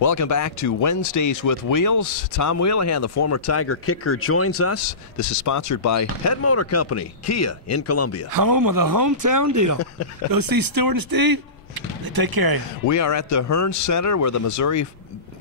Welcome back to Wednesdays with Wheels. Tom Wheelahan, the former Tiger kicker, joins us. This is sponsored by Head Motor Company, Kia in Columbia. Home of the hometown deal. Go see Stuart and Steve. They take care of you. We are at the Hearn Center where the Missouri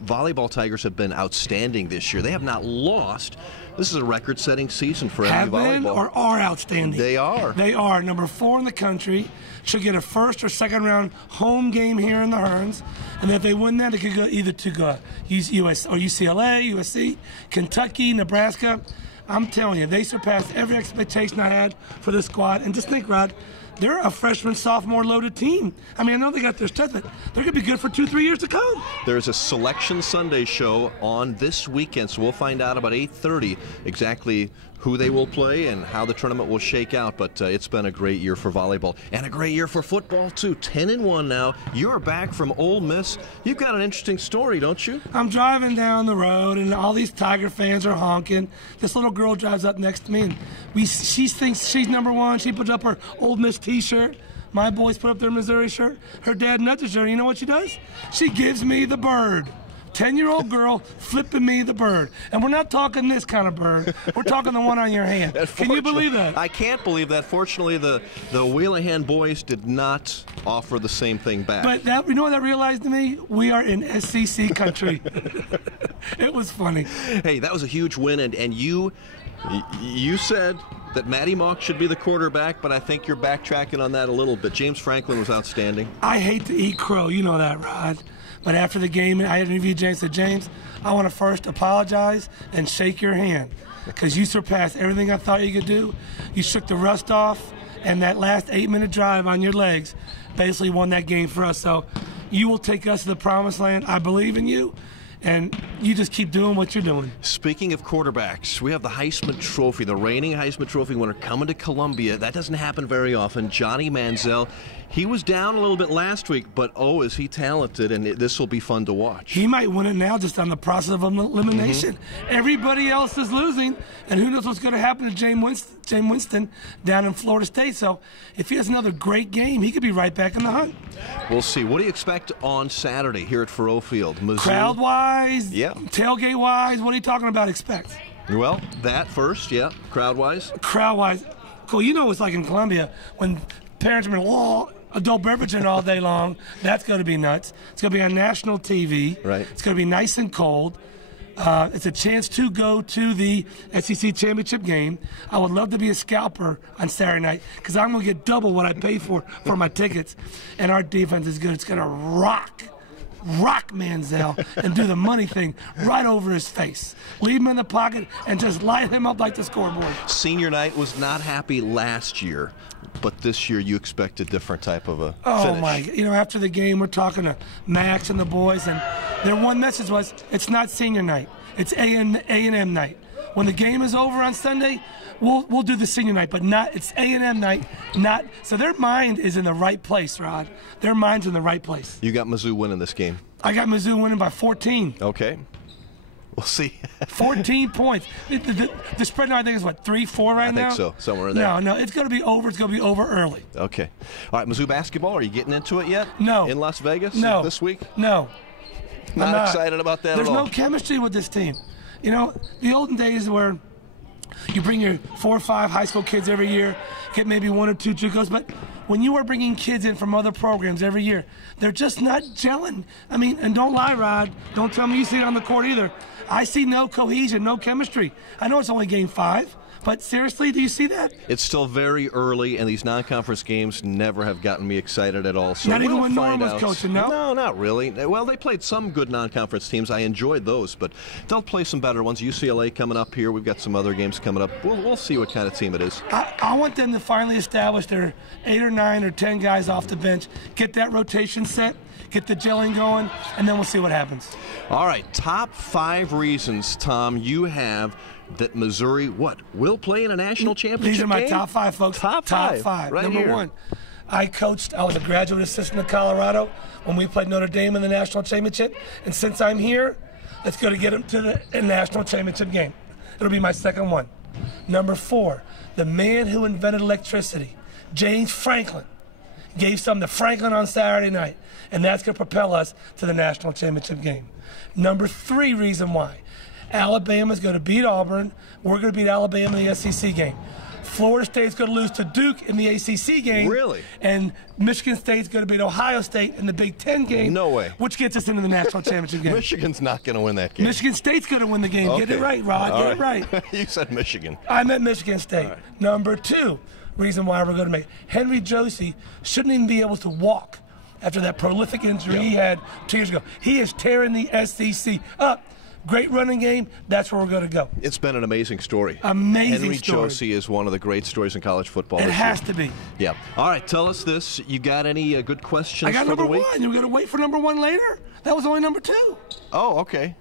volleyball Tigers have been outstanding this year. They have not lost. This is a record-setting season for MU volleyball. Have been or are outstanding? They are. They are. Number 4 in the country. Should get a first or second round home game here in the Hearns. And if they win that, they could go either to US or UCLA, USC, Kentucky, Nebraska. I'm telling you, they surpassed every expectation I had for this squad. And just think, Rod, they're a freshman, sophomore loaded team. I mean, I know they got their stuff, but they're going to be good for 2-3 years to come. There's a Selection Sunday show on this weekend, so we'll find out about 8:30 exactly who they will play and how the tournament will shake out. But it's been a great year for volleyball and a great year for football, too. 10-1 now. You're back from Ole Miss. You've got an interesting story, don't you? I'm driving down the road, and all these Tiger fans are honking. This little girl drives up next to me, and she thinks she's number one. She puts up her Ole Miss T-shirt. My boys put up their Missouri shirt. Her dad nudges her. You know what she does? She gives me the bird. 10-year-old girl flipping me the bird. And we're not talking this kind of bird. We're talking the one on your hand. Can you believe that? I can't believe that. Fortunately, the Wheelahan boys did not offer the same thing back. But that, you know what that realized to me? We are in SEC country. It was funny. Hey, that was a huge win, and you said that Matty Mock should be the quarterback, but I think you're backtracking on that a little bit. James Franklin was outstanding. I hate to eat crow. You know that, Rod. But after the game, I interviewed James and said, James, I want to first apologize and shake your hand because you surpassed everything I thought you could do. You shook the rust off, and that last 8-minute drive on your legs basically won that game for us. So you will take us to the promised land. I believe in you. And you just keep doing what you're doing. Speaking of quarterbacks, we have the Heisman Trophy, the reigning Heisman Trophy winner coming to Columbia. That doesn't happen very often. Johnny Manziel, he was down a little bit last week, but oh, is he talented, and this will be fun to watch. He might win it now just on the process of elimination. Everybody else is losing, and who knows what's going to happen to James Winston down in Florida State. So if he has another great game, he could be right back in the hunt. We'll see. What do you expect on Saturday here at Faurot Field? Mizzou? Crowd-wise, yeah. Tailgate-wise, what are you talking about expect? Well, that first, yeah. Crowd-wise? Crowd-wise. Cool. You know what it's like in Columbia when parents have been adult beveraging all day long. That's going to be nuts. It's going to be on national TV. Right. It's going to be nice and cold. It's a chance to go to the SEC championship game. I would love to be a scalper on Saturday night because I'm going to get double what I pay for my tickets. And our defense is good. It's going to rock Manziel and do the money thing right over his face. Leave him in the pocket and just light him up like the scoreboard. Senior night was not happy last year, but this year you expect a different type of a finish. Oh my, after the game we're talking to Max and the boys, and their one message was, it's not senior night, it's A&M night. When the game is over on Sunday, we'll do the senior night, but not, it's A&M night, not. So their mind is in the right place, Rod. Their mind's in the right place. You got Mizzou winning this game. I got Mizzou winning by 14. Okay. We'll see. 14 points. The spread now, I think, is what, 3-4 right now? I think so, somewhere in there. No, it's going to be over. It's going to be over early. Okay. All right, Mizzou basketball, are you getting into it yet? No. In Las Vegas? No. This week? No. Not excited about that There's at all? no chemistry with this team. The olden days where you bring your 4 or 5 high school kids every year, get maybe 1 or 2 JUCOs, but when you are bringing kids in from other programs every year, they're just not gelling. I mean, and don't lie, Rod. Don't tell me you see it on the court either. I see no cohesion, no chemistry. I know it's only game 5, but seriously, do you see that? It's still very early, and these non-conference games never have gotten me excited at all. So not even when Norm was coaching, no? No, not really. Well, they played some good non-conference teams. I enjoyed those, but they'll play some better ones. UCLA coming up here. We've got some other games coming up. We'll see what kind of team it is. I want them to finally establish their 8 or 9 or 10 guys off the bench, get that rotation set, get the gelling going, and then we'll see what happens. All right, top 5 reasons, Tom, you have that Missouri, will play in a national championship These are my game? top 5, folks. Top 5. Right Number here. 1, I was a graduate assistant in Colorado when we played Notre Dame in the national championship. And since I'm here, let's go to get them to the national championship game. It'll be my second one. Number 4, the man who invented electricity, James Franklin. gave some to Franklin on Saturday night, and that's going to propel us to the national championship game. Number 3 reason why. Alabama's going to beat Auburn. We're going to beat Alabama in the SEC game. Florida State's going to lose to Duke in the ACC game. Really? And Michigan State's going to beat Ohio State in the Big Ten game. No way. Which gets us into the national championship game. Michigan's not going to win that game. Michigan State's going to win the game. Okay. Get it right, Rod. All Get it right. You said Michigan. I meant Michigan State. Right. Number 2 reason why we're going to make. Henry Josie shouldn't even be able to walk after that prolific injury he had 2 years ago. He is tearing the SEC up. Great running game. That's where we're going to go. It's been an amazing story. Amazing Henry story. Josie is one of the great stories in college football. It this has year. to be. Yeah. All right. Tell us this. You got any good questions I got for number the week? 1. You're going to wait for number 1 later? That was only number 2. Oh, okay.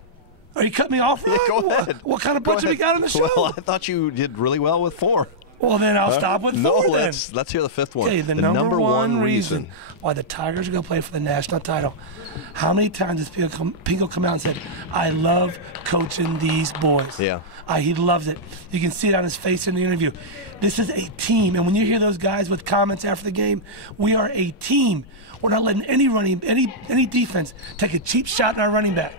Are you cutting me off, Rod? Yeah, go ahead. What kind of Go bunch have we ahead. got on the show? Well, I thought you did really well with 4. Well, then I'll stop with 4 No, then. let's hear the 5th one. Okay, the number one reason why the Tigers are going to play for the national title. How many times has Pinko come out and said, I love coaching these boys? Yeah. He loves it. You can see it on his face in the interview. This is a team, and when you hear those guys with comments after the game, we are a team. We're not letting any defense take a cheap shot in our running back.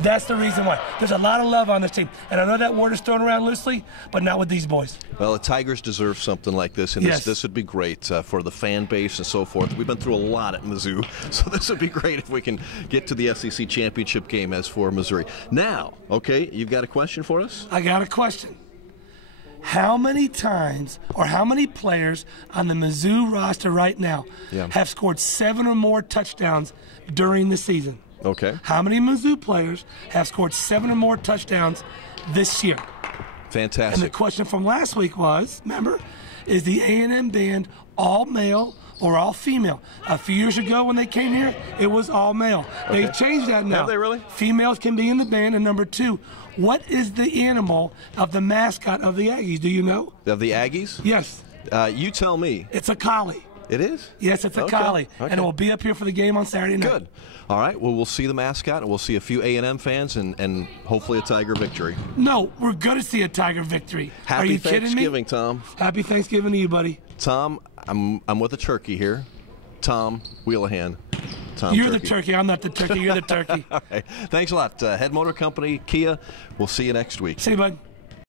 That's the reason why. There's a lot of love on this team. And I know that word is thrown around loosely, but not with these boys. Well, the Tigers deserve something like this, and Yes. this would be great for the fan base and so forth. We've been through a lot at Mizzou, so this would be great if we can get to the SEC championship game as for Missouri. Now, okay, you've got a question for us? I got a question. How many times or how many players on the Mizzou roster right now have scored 7 or more touchdowns during the season? Okay. How many Mizzou players have scored 7 or more touchdowns this year? Fantastic. And the question from last week was, remember, is the A&M band all male or all female? A few years ago when they came here, it was all male. Okay. They've changed that now. Have they really? Females can be in the band. And number 2, what is the animal of the mascot of the Aggies? Do you know? Of the Aggies? Yes. You tell me. It's a collie. It is? Yes, it's a Okay. collie. Okay. And it will be up here for the game on Saturday night. Good. All right. Well, we'll see the mascot, and we'll see a few A&M fans, and hopefully a Tiger victory. No, we're going to see a Tiger victory. Happy Are you kidding me? Thanksgiving, Tom. Happy Thanksgiving to you, buddy. Tom, I'm with a turkey here. Tom, wheel a hand. Tom You're the turkey. I'm not the turkey. You're the turkey. All right. Thanks a lot. Head Motor Company, Kia. We'll see you next week. See you, bud.